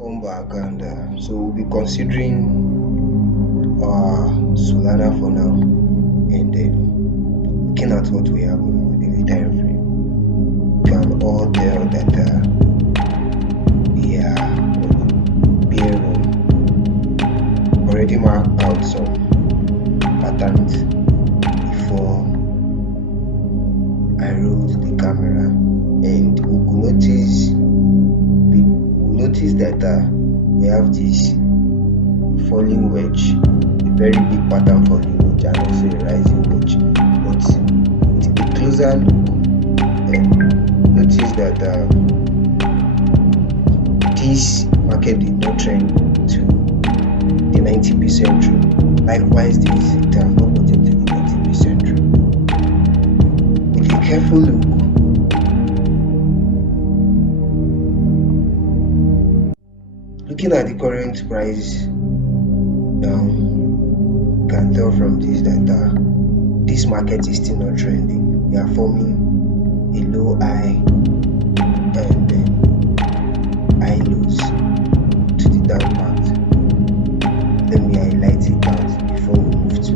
Come back, and so we'll be considering Solana for now, and then looking at what we have on our daily time frame. We can all tell that we are on bear run. Already marked out some patterns before I rolled the camera, and we will notice that we have this falling wedge, a very big pattern falling wedge, and also a rising wedge. But with a closer look, notice that this market did not trend to the 90% rule. Likewise, this it has not gotten to the 90% rule. With a careful look, looking at the current price now, you can tell from this that this market is still not trending. We are forming a low high and then high lows to the down part. Let me highlight it out before we move to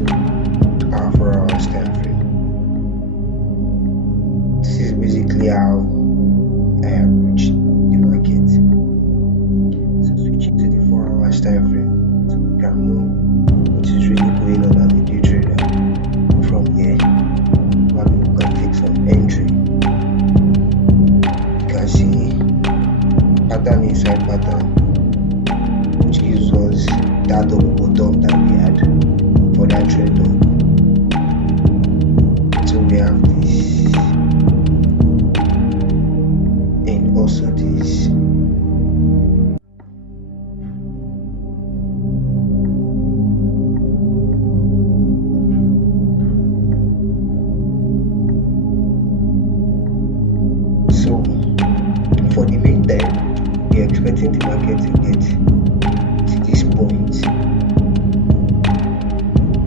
our 4 hours time frame. This is basically how I approach the market. So switching to the 4 hours time frame, so we can know what is really going on as a day trader. From here, probably we can take some entry. You can see pattern inside pattern, which gives us that of bottom that we had for that trend line. So we have this and also this. So for the meantime, we are expecting the market to get to this point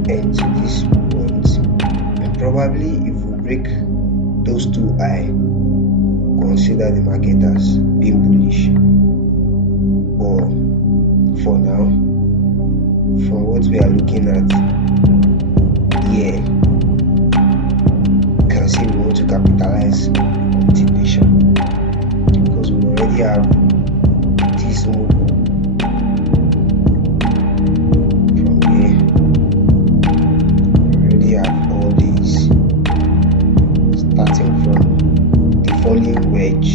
and to this point, and probably if we break those two high, consider the market as being bullish. But for now, from what we are looking at here, you can see we want to capitalize on continuation because we already have this move from here. We already have all these, starting from the falling wedge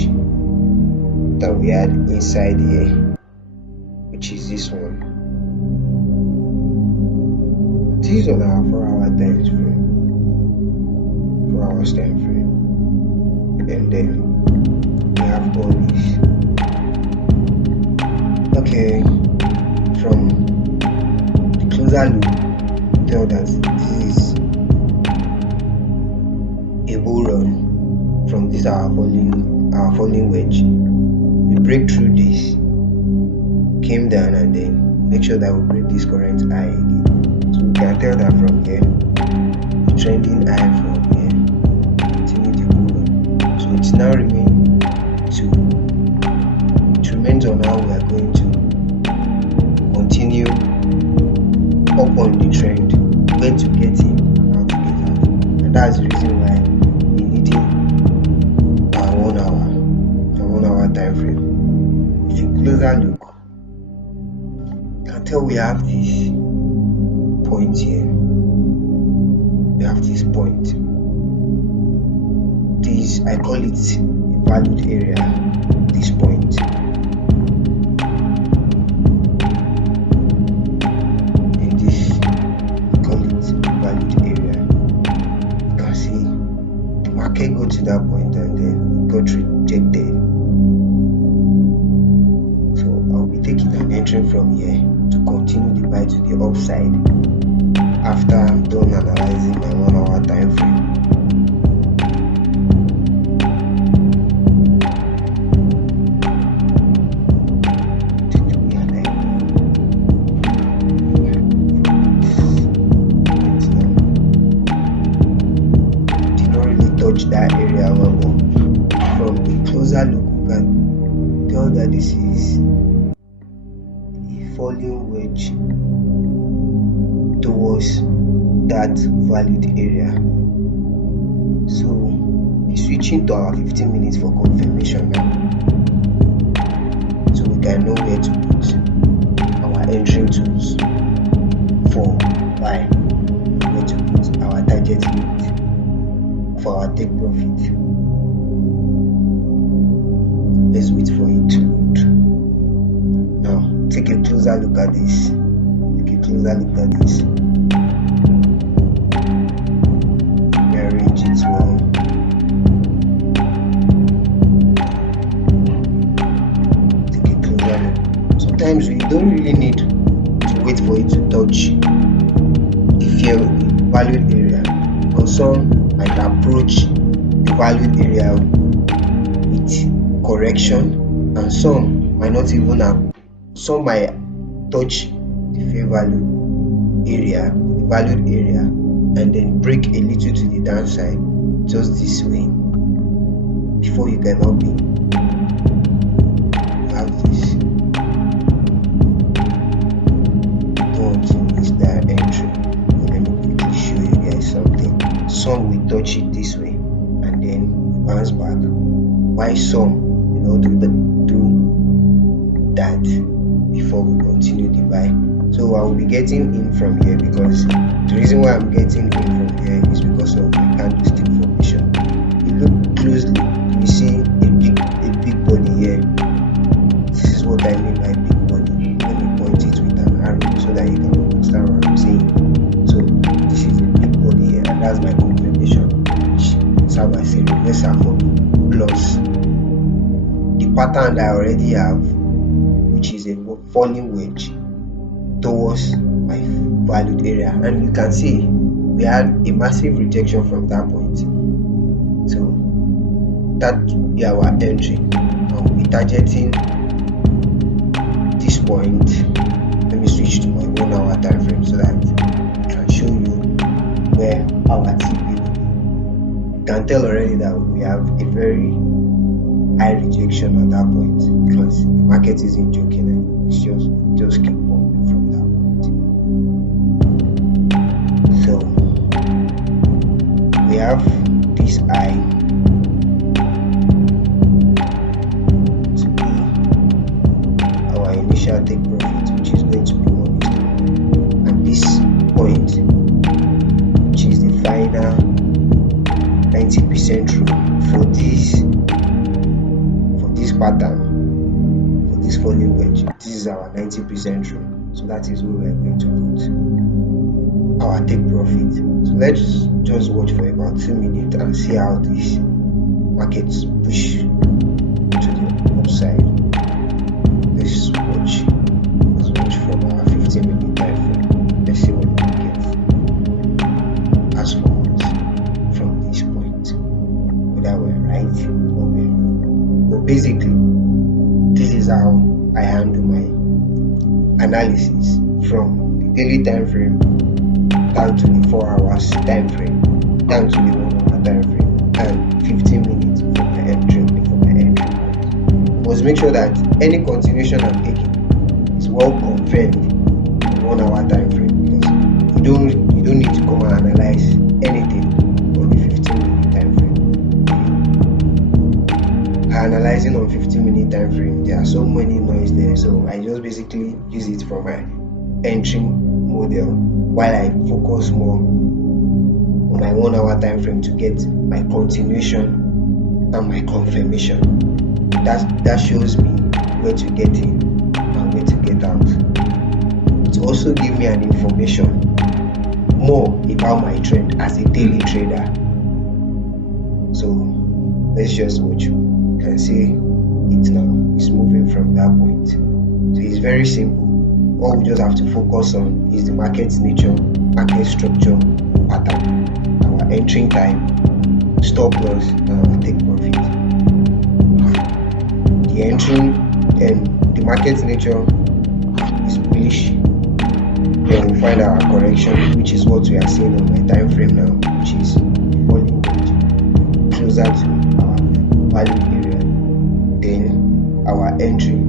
that we had inside here, which is this one. This is on our 4 hour time frame, 4 hours time frame, and then we have all this. Okay, from the closer look, tell that this is a bull run. From this our falling wedge, we break through this, came down, and then make sure that we break this current high again. So we can tell that from here, the trending high from here, continue the bull run. So it's now remains on how we are going to continue up on the trend, when to get in and how to get out. And that's the reason why we needing our 1 hour time frame. If you closer look, you can tell we have this point here. We have this point. This, I call it a valued area. This point. In this, we call it valued area. You can see the market go to that point and then got rejected. So I'll be taking an entry from here to continue the buy to the upside after I'm done analyzing my 1 hour time frame. Touch that area well, but from a closer look, you can tell that this is falling wedge towards that valued area. So we're switching to our 15 minutes for confirmation now, so we can know where to put our entering tools for buy, where to put our target limit for our take profit. Let's wait for it to load. Now take a closer look at this. Rearrange it well. Take a closer look. Sometimes we don't really need to wait for it to touch the valued area, because some might approach the valued area with correction, and some might not even have. Some might touch the fair value area, the valued area, and then break a little to the downside, just this way. Before you can help me, you have this. Don't want to miss that entry. Let me quickly show you guys something. Some will touch it this way and then bounce back, while some will not do that before we continue the buy. So I will be getting in from here, because the reason why I'm getting in from here is because of my candlestick formation. If you look closely, you see a big body here. This is what I mean by big body. Let me point it with an arrow so that you can understand what I'm saying. So this is a big body here, and that's my confirmation, which serves as a reversal for me, plus the pattern that I already have, which is a falling wedge towards my valued area. And you can see we had a massive rejection from that point, so that will be our entry. I'll be targeting this point. Let me switch to my 1 hour time frame so that I can show you where our TP will be. You can tell already that we have a very high rejection at that point, because the market isn't joking and it's just keep pumping from that point. So we have this high to be our initial take profit, which is going to be 1:1, and this point, which is the final 90% rule for this pattern, for this falling wedge. This is our 90% rule, so that is where we are going to put our take profit. So let's just watch for about 2 minutes and see how this markets push to the upside. Let's watch from our 15-minute time frame. Let's see what the market has for us from this point, whether we're right or we're wrong. But basically, this is how I handle my analysis from the daily time frame down to the 4 hours time frame, down to the 1 hour time frame, and 15 minutes for my entry point. Must make sure that any continuation I'm taking is well confirmed in 1 hour time frame, because you don't need to come and analyze anything on the 15-minute time frame. Analyzing on 15-minute time frame, there are so many noise there, so I just basically use it for my entering model, while I focus more on my 1 hour time frame to get my continuation and my confirmation. That shows me where to get in and where to get out. It also gives me an information more about my trend as a daily trader. So let's just watch. You can see it now. It's moving from that point. So it's very simple. All we just have to focus on is the market's nature, market structure, pattern, our entering time, stop loss, and our take profit. The entering and the market's nature is bullish. Then we find our correction, which is what we are seeing on my time frame now, which is falling wedge closer to our value area. Then our entry